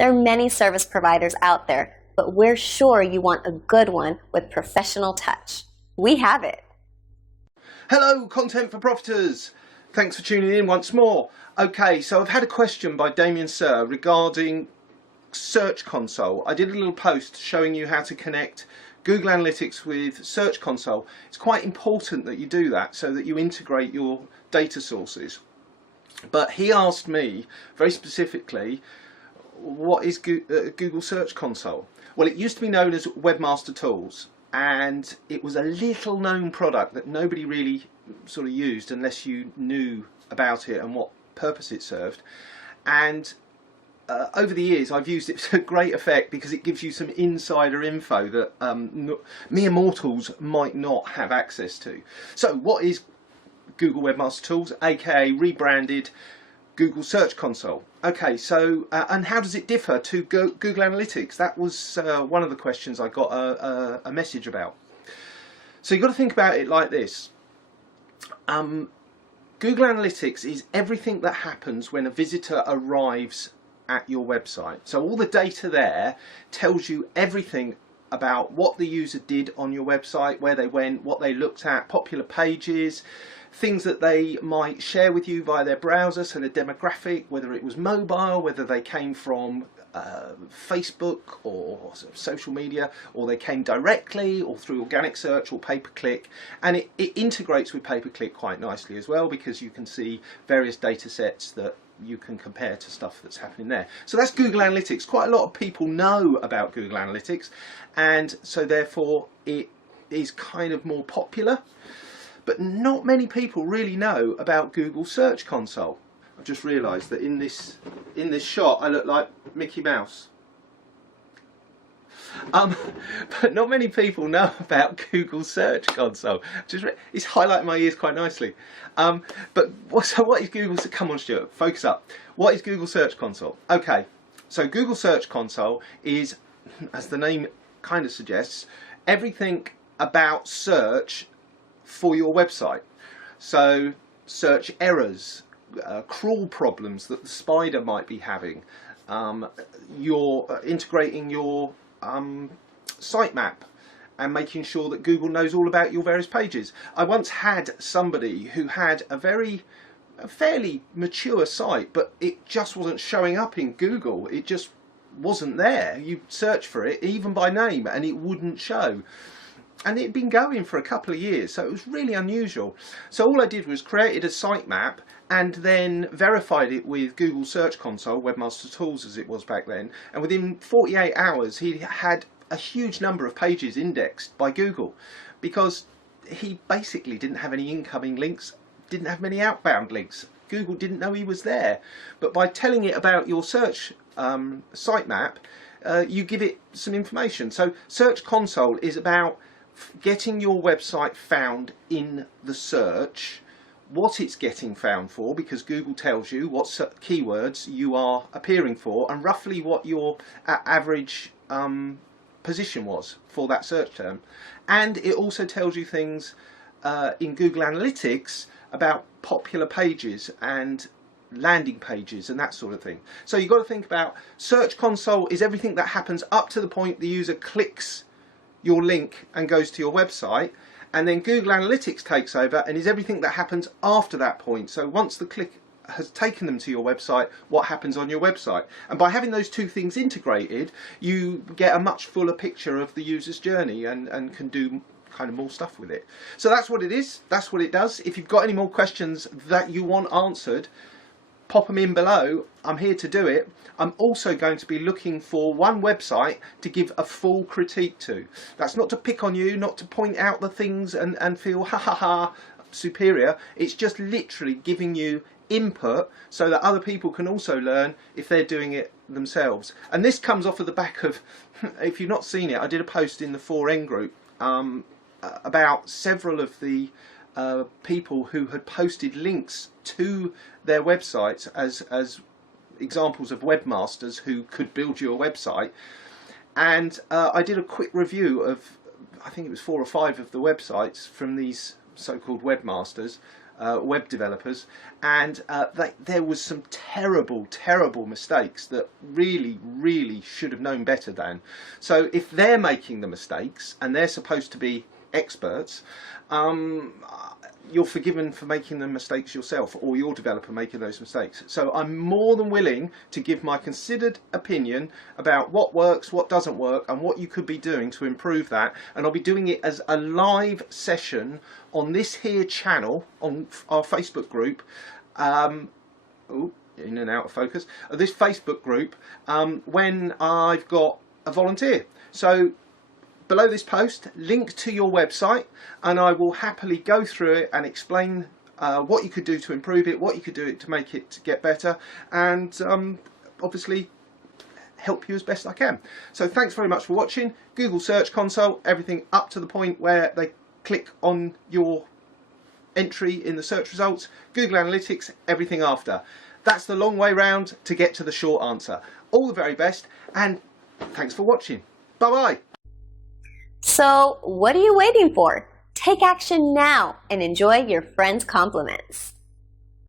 There are many service providers out there, but we're sure you want a good one with professional touch. We have it. Hello, Content for Profiters. Thanks for tuning in once more. Okay, so I've had a question by Damien Sir regarding Search Console. I did a little post showing you how to connect Google Analytics with Search Console. It's quite important that you do that so that you integrate your data sources. But he asked me very specifically, what is Google Search Console? Well, it used to be known as Webmaster Tools, and it was a little known product that nobody really sort of used unless you knew about it and what purpose it served. And over the years I've used it to great effect because it gives you some insider info that mere mortals might not have access to. So what is Google Webmaster Tools, aka rebranded Google Search Console? Okay, so and how does it differ to Google Analytics? That was one of the questions I got a message about. So you've got to think about it like this. Google Analytics is everything that happens when a visitor arrives at your website. So all the data there tells you everything about what the user did on your website, where they went, what they looked at, popular pages, things that they might share with you via their browser, so their demographic, whether it was mobile, whether they came from Facebook or sort of social media, or they came directly or through organic search or pay-per-click. And it integrates with pay-per-click quite nicely as well, because you can see various data sets that you can compare to stuff that's happening there. So that's Google Analytics. Quite a lot of people know about Google Analytics, and so therefore it is kind of more popular. But not many people really know about Google Search Console. I've just realised that in this shot I look like Mickey Mouse. But not many people know about Google Search Console. It's highlighting my ears quite nicely. So what is Google? Come on, Stuart, focus up. What is Google Search Console? Okay, so Google Search Console is, as the name kind of suggests, everything about search for your website. So search errors, crawl problems that the spider might be having. You're integrating your sitemap and making sure that Google knows all about your various pages. I once had somebody who had a fairly mature site, but it just wasn't showing up in Google. It just wasn't there. You search for it even by name and it wouldn't show. And it had been going for a couple of years, so it was really unusual. So all I did was created a sitemap and then verified it with Google Search Console, Webmaster Tools as it was back then, and within 48 hours he had a huge number of pages indexed by Google, because he basically didn't have any incoming links, didn't have many outbound links. Google didn't know he was there. But by telling it about your search sitemap, you give it some information. So Search Console is about getting your website found in the search, what it's getting found for, because Google tells you what keywords you are appearing for and roughly what your average position was for that search term. And it also tells you things in Google Analytics about popular pages and landing pages and that sort of thing. So you've got to think about Search Console is everything that happens up to the point the user clicks your link and goes to your website, and then Google Analytics takes over and is everything that happens after that point. So once the click has taken them to your website, what happens on your website. And by having those two things integrated, you get a much fuller picture of the user's journey and can do kind of more stuff with it. So that's what it is, that's what it does. If you've got any more questions that you want answered, pop them in below. I'm here to do it. I'm also going to be looking for one website to give a full critique to. That's not to pick on you, not to point out the things and feel ha ha ha superior. It's just literally giving you input so that other people can also learn if they're doing it themselves. And this comes off of the back of, if you've not seen it, I did a post in the 4N group about several of the people who had posted links to their websites as examples of webmasters who could build you a website. And I did a quick review of, I think it was 4 or 5 of the websites from these so-called webmasters, web developers, and there was some terrible mistakes that really should have known better than. So if they're making the mistakes and they're supposed to be experts, you're forgiven for making the mistakes yourself, or your developer making those mistakes. So I'm more than willing to give my considered opinion about what works, what doesn't work, and what you could be doing to improve that. And I'll be doing it as a live session on this here channel, on our Facebook group. In and out of focus. This Facebook group, when I've got a volunteer. So below this post, link to your website, and I will happily go through it and explain what you could do to improve it, what you could do to make it get better, and obviously help you as best I can. So thanks very much for watching. Google Search Console, everything up to the point where they click on your entry in the search results. Google Analytics, everything after. That's the long way round to get to the short answer. All the very best, and thanks for watching. Bye-bye. So, what are you waiting for? Take action now and enjoy your friends' compliments.